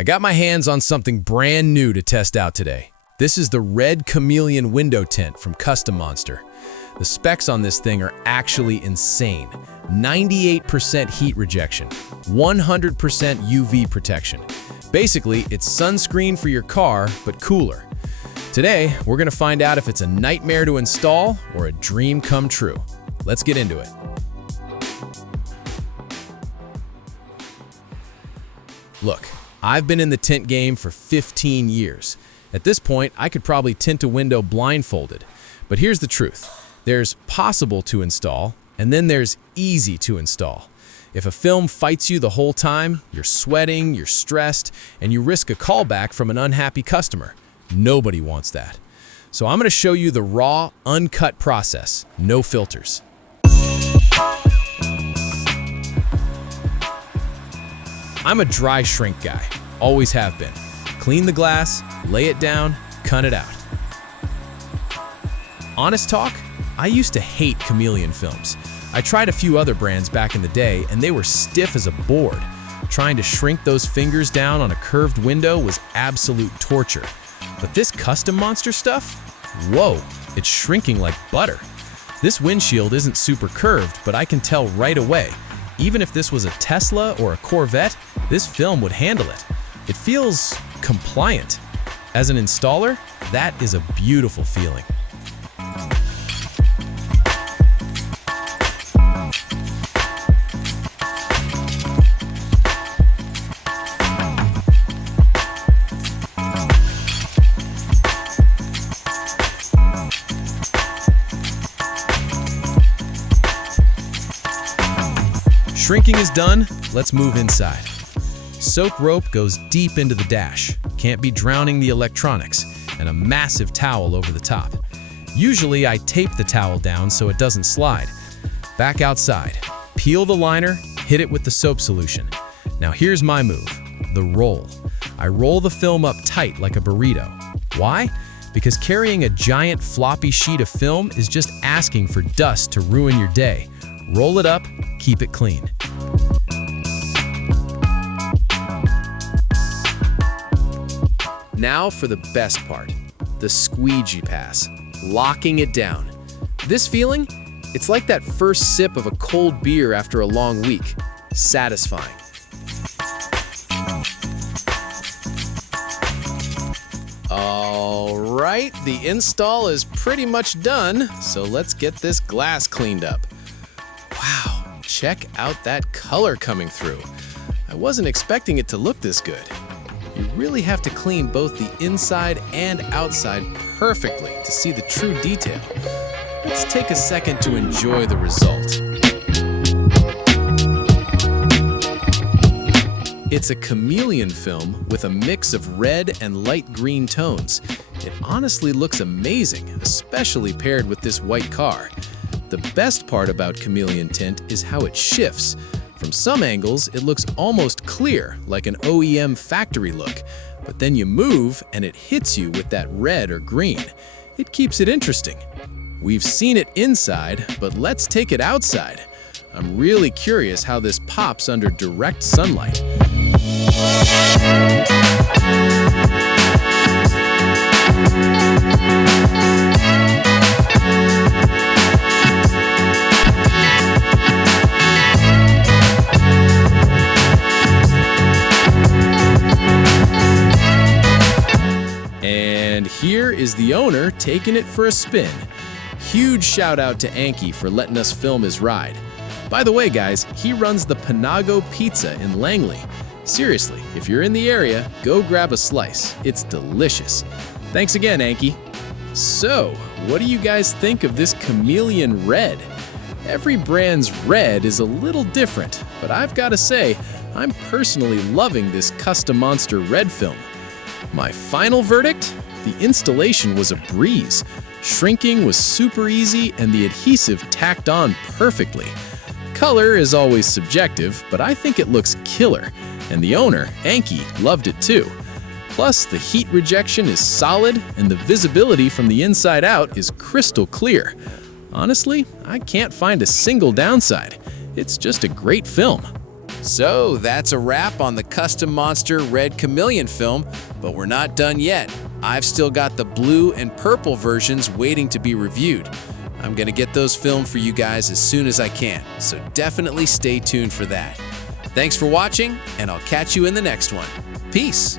I got my hands on something brand new to test out today. This is the Red Chameleon window tint from Customonster. The specs on this thing are actually insane. 98% heat rejection, 100% UV protection. Basically, it's sunscreen for your car, but cooler. Today, we're gonna find out if it's a nightmare to install or a dream come true. Let's get into it. Look, I've been in the tint game for 15 years. At this point, I could probably tint a window blindfolded. But here's the truth. There's possible to install, and then there's easy to install. If a film fights you the whole time, you're sweating, you're stressed, and you risk a callback from an unhappy customer. Nobody wants that. So I'm gonna show you the raw, uncut process, no filters. I'm a dry shrink guy, always have been. Clean the glass, lay it down, cut it out. Honest talk, I used to hate Chameleon films. I tried a few other brands back in the day and they were stiff as a board. Trying to shrink those fingers down on a curved window was absolute torture. But this Customonster stuff? Whoa, it's shrinking like butter. This windshield isn't super curved, but I can tell right away. Even if this was a Tesla or a Corvette, this film would handle it. It feels compliant. As an installer, that is a beautiful feeling. Shrinking is done, let's move inside. Soak rope goes deep into the dash, can't be drowning the electronics, and a massive towel over the top. Usually I tape the towel down so it doesn't slide. Back outside, peel the liner, hit it with the soap solution. Now here's my move, the roll. I roll the film up tight like a burrito. Why? Because carrying a giant floppy sheet of film is just asking for dust to ruin your day. Roll it up, keep it clean. Now for the best part, the squeegee pass, locking it down. This feeling, it's like that first sip of a cold beer after a long week. Satisfying. All right, the install is pretty much done, so let's get this glass cleaned up. Wow, check out that color coming through. I wasn't expecting it to look this good. You really have to clean both the inside and outside perfectly to see the true detail. Let's take a second to enjoy the result. It's a chameleon film with a mix of red and light green tones. It honestly looks amazing, especially paired with this white car. The best part about chameleon tint is how it shifts. From some angles, it looks almost clear, like an OEM factory look. But then you move and it hits you with that red or green. It keeps it interesting. We've seen it inside, but let's take it outside. I'm really curious how this pops under direct sunlight. And here is the owner taking it for a spin. Huge shout out to Anki for letting us film his ride. By the way, guys, he runs the Panago Pizza in Langley. Seriously, if you're in the area, go grab a slice. It's delicious. Thanks again, Anki. So, what do you guys think of this Chameleon Red? Every brand's red is a little different, but I've got to say, I'm personally loving this Customonster Red film. My final verdict? The installation was a breeze. Shrinking was super easy and the adhesive tacked on perfectly. Color is always subjective, but I think it looks killer. And the owner, Anki, loved it too. Plus, the heat rejection is solid and the visibility from the inside out is crystal clear. Honestly, I can't find a single downside. It's just a great film. So that's a wrap on the Customonster Red Chameleon film, but we're not done yet. I've still got the blue and purple versions waiting to be reviewed. I'm gonna get those filmed for you guys as soon as I can, so definitely stay tuned for that. Thanks for watching, and I'll catch you in the next one. Peace.